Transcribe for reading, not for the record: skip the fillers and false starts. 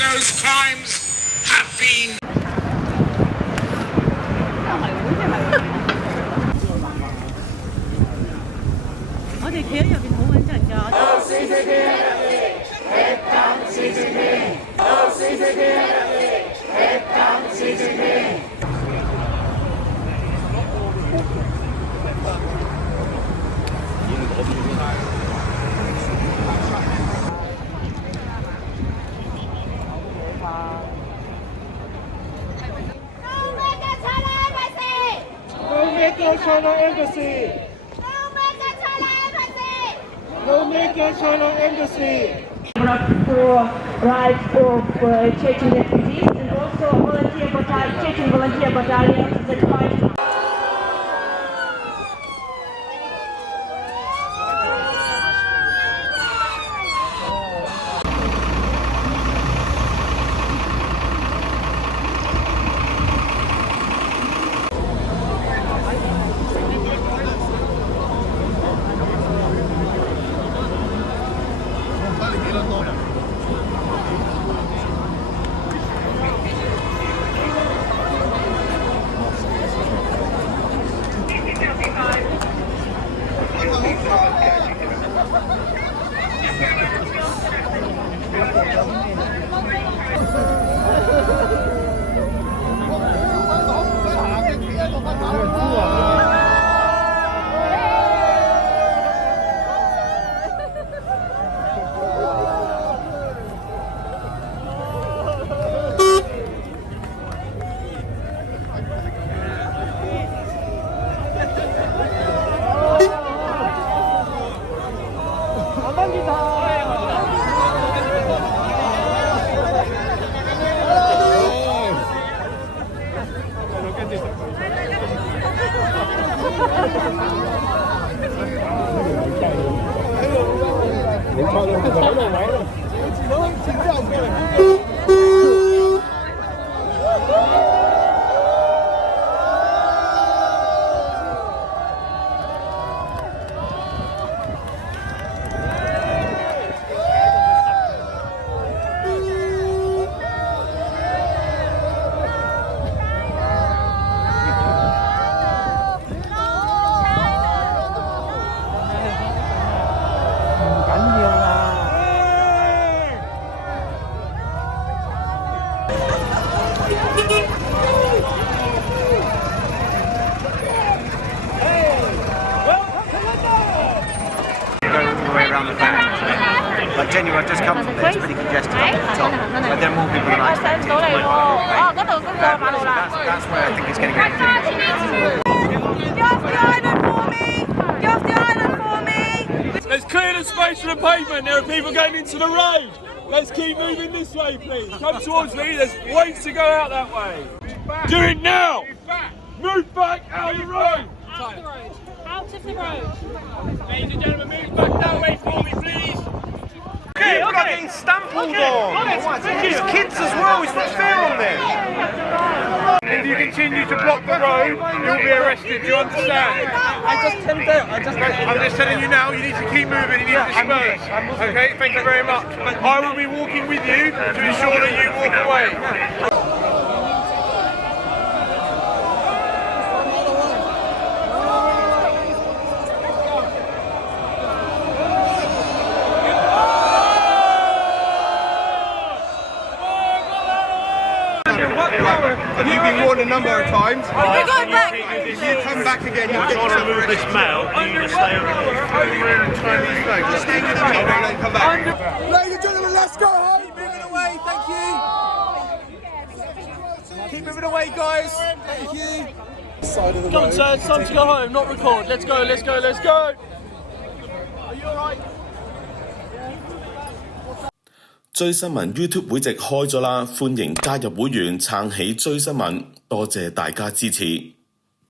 those crimes have been. 我哋企喺入邊好穩陣㗎。No CCTV enemy, head down CCTV. No CCTV enemy, head down CCTV. for rights of Chechen refugees and also Chechen volunteer battalions that fight. Like genuine, I've just come from there, it's pretty congested up at the top, but there are more people than I expected. That's where I think it's getting really difficult. Get off the island for me! Get off the island for me! Let's clear the space for the pavement, there are people going into the road. Let's keep moving this way, please. Come towards me, there's ways to go out that way. Do it now! Move back out of the road! Out of the road. Out of the road. Ladies and gentlemen, move back that way for me, please. Okay, I'm getting stampled on. There's kids as well, it's not fair on them. If you continue to block the road, you'll be arrested, do you understand? I'm just telling you now, you need to keep moving, you need to disperse. Okay, thank you very much. I will be walking with you to ensure that you walk away. You've been warned a number of times. Go back! If you come back again, you'll get yourself arrested. This mail, you just stay Just stay with the mail and then come back. Ladies and gentlemen, let's go home. Keep moving away, thank you. Keep moving away, guys. Thank you. Come on, sir, it's time to go home, not record. Let's go, let's go, let's go. Are you alright? 追新聞 YouTube 會籍開咗啦，歡迎加入會員撐起追新聞，多謝大家支持。